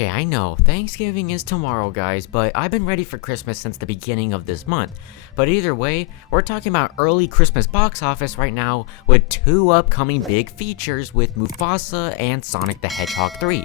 Okay, I know, Thanksgiving is tomorrow, guys, but I've been ready for Christmas since the beginning of this month. But either way, we're talking about early Christmas box office right now with two upcoming big features with Mufasa and Sonic the Hedgehog 3.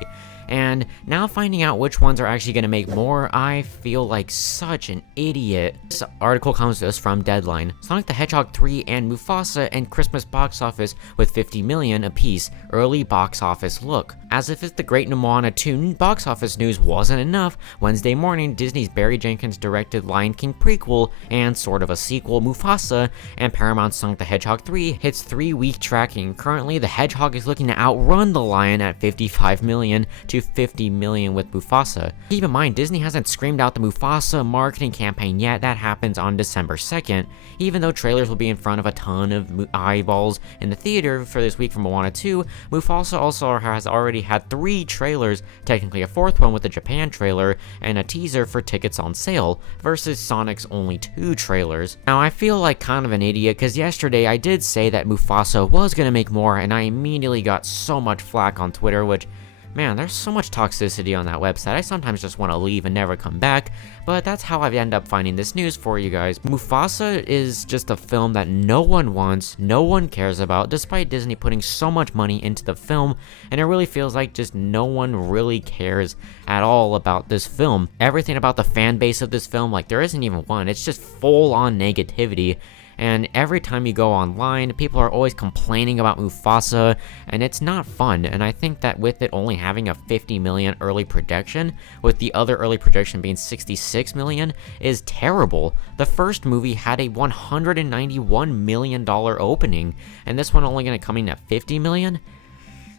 And now finding out which ones are actually going to make more, I feel like such an idiot. This article comes to us from Deadline. Sonic the Hedgehog 3 and Mufasa and Christmas box office with 50 million apiece, early box office look. As if the Great Moana 2 box office news wasn't enough, Wednesday morning, Disney's Barry Jenkins directed Lion King prequel and sort of a sequel, Mufasa, and Paramount's Sonic the Hedgehog 3 hits 3-week tracking. Currently, the Hedgehog is looking to outrun the Lion at 55 million to 50 million with Mufasa. Keep in mind, Disney hasn't screamed out the Mufasa marketing campaign yet. That happens on December 2nd, even though trailers will be in front of a ton of eyeballs in the theater for this week from Moana 2. Mufasa also has already had 3 trailers, technically a 4th one with the Japan trailer, and a teaser for tickets on sale, versus Sonic's only 2 trailers. Now, I feel like kind of an idiot, because yesterday I did say that Mufasa was gonna make more, and I immediately got so much flack on Twitter, which, man, there's so much toxicity on that website. I sometimes just want to leave and never come back, but that's how I end up finding this news for you guys. Mufasa is just a film that no one wants, no one cares about, despite Disney putting so much money into the film, and it really feels like just no one really cares at all about this film. Everything about the fan base of this film, like, there isn't even one. It's just full-on negativity. And every time you go online, people are always complaining about Mufasa, and it's not fun. And I think that with it only having a 50 million early projection, with the other early projection being 66 million, is terrible. The first movie had a $191 million opening, and this one only going to come in at 50 million?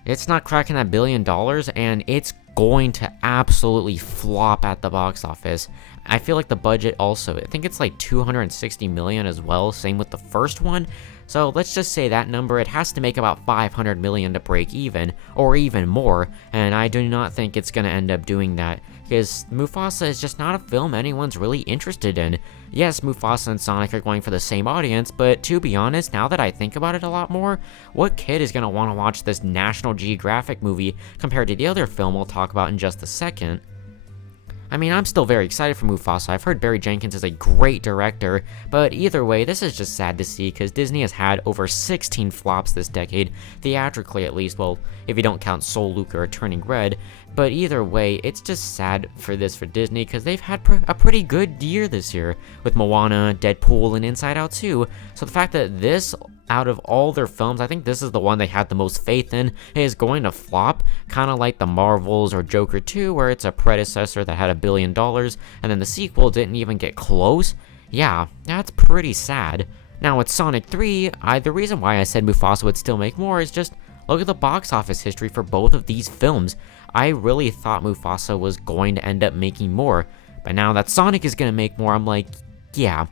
It's not cracking that $1 billion, and it's going to absolutely flop at the box office. I feel like the budget also, I think it's like 260 million as well, same with the first one. So let's just say that number, it has to make about 500 million to break even, or even more, and I do not think it's gonna end up doing that, because Mufasa is just not a film anyone's really interested in. Yes, Mufasa and Sonic are going for the same audience, but to be honest, now that I think about it a lot more, what kid is gonna want to watch this National Geographic movie compared to the other film we'll talk about in just a second? I mean, I'm still very excited for Mufasa. I've heard Barry Jenkins is a great director, but either way, this is just sad to see because Disney has had over 16 flops this decade, theatrically at least, well, if you don't count Soul Luca or Turning Red, but either way, it's just sad for Disney because they've had a pretty good year this year with Moana, Deadpool, and Inside Out 2, so the fact that this, out of all their films, I think this is the one they had the most faith in, is going to flop, kind of like the Marvels or Joker 2, where it's a predecessor that had $1 billion, and then the sequel didn't even get close. Yeah, that's pretty sad. Now with Sonic 3, the reason why I said Mufasa would still make more is just, look at the box office history for both of these films. I really thought Mufasa was going to end up making more, but now that Sonic is going to make more, I'm like, yeah.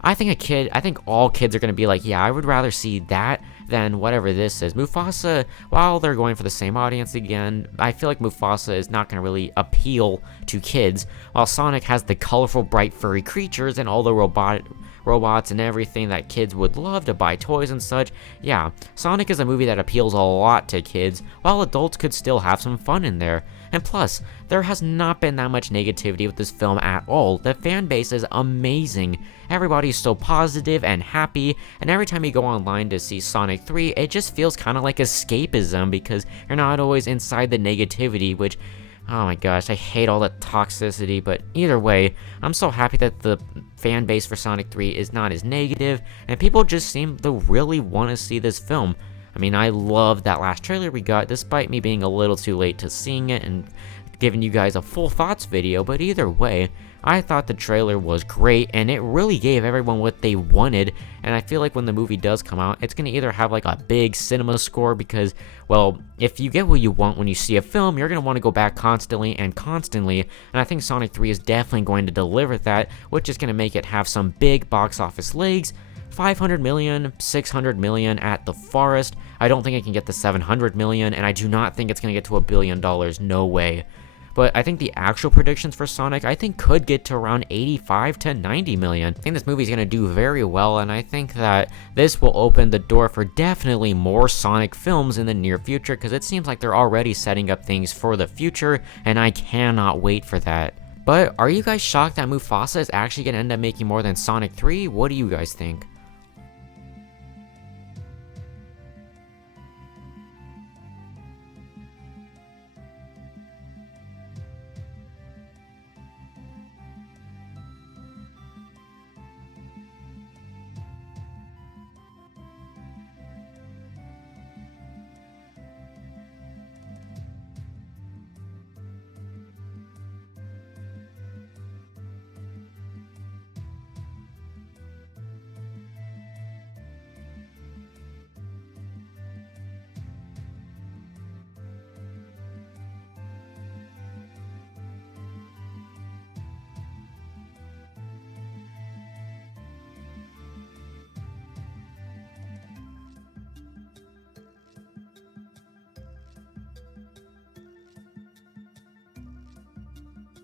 I think all kids are going to be like, yeah, I would rather see that than whatever this is. Mufasa, while they're going for the same audience again, I feel like Mufasa is not going to really appeal to kids, while Sonic has the colorful, bright, furry creatures and all the robots and everything that kids would love to buy toys and such. Yeah, Sonic is a movie that appeals a lot to kids, while adults could still have some fun in there. And plus, there has not been that much negativity with this film at all. The fan base is amazing. Everybody's so positive and happy, and every time you go online to see Sonic 3, it just feels kind of like escapism because you're not always inside the negativity, which, oh my gosh, I hate all the toxicity, but either way, I'm so happy that the fan base for Sonic 3 is not as negative, and people just seem to really want to see this film. I mean, I love that last trailer we got, despite me being a little too late to seeing it and giving you guys a full thoughts video, but either way, I thought the trailer was great, and it really gave everyone what they wanted, and I feel like when the movie does come out, it's going to either have like a big cinema score because, well, if you get what you want when you see a film, you're going to want to go back constantly, and I think Sonic 3 is definitely going to deliver that, which is going to make it have some big box office legs. 500 million, 600 million at the farthest. I don't think it can get to 700 million, and I do not think it's going to get to $1 billion, no way. but I think the actual predictions for Sonic, I think, could get to around 85 to 90 million. I think this movie's gonna do very well, and I think that this will open the door for definitely more Sonic films in the near future, because it seems like they're already setting up things for the future, and I cannot wait for that. But are you guys shocked that Mufasa is actually gonna end up making more than Sonic 3? What do you guys think?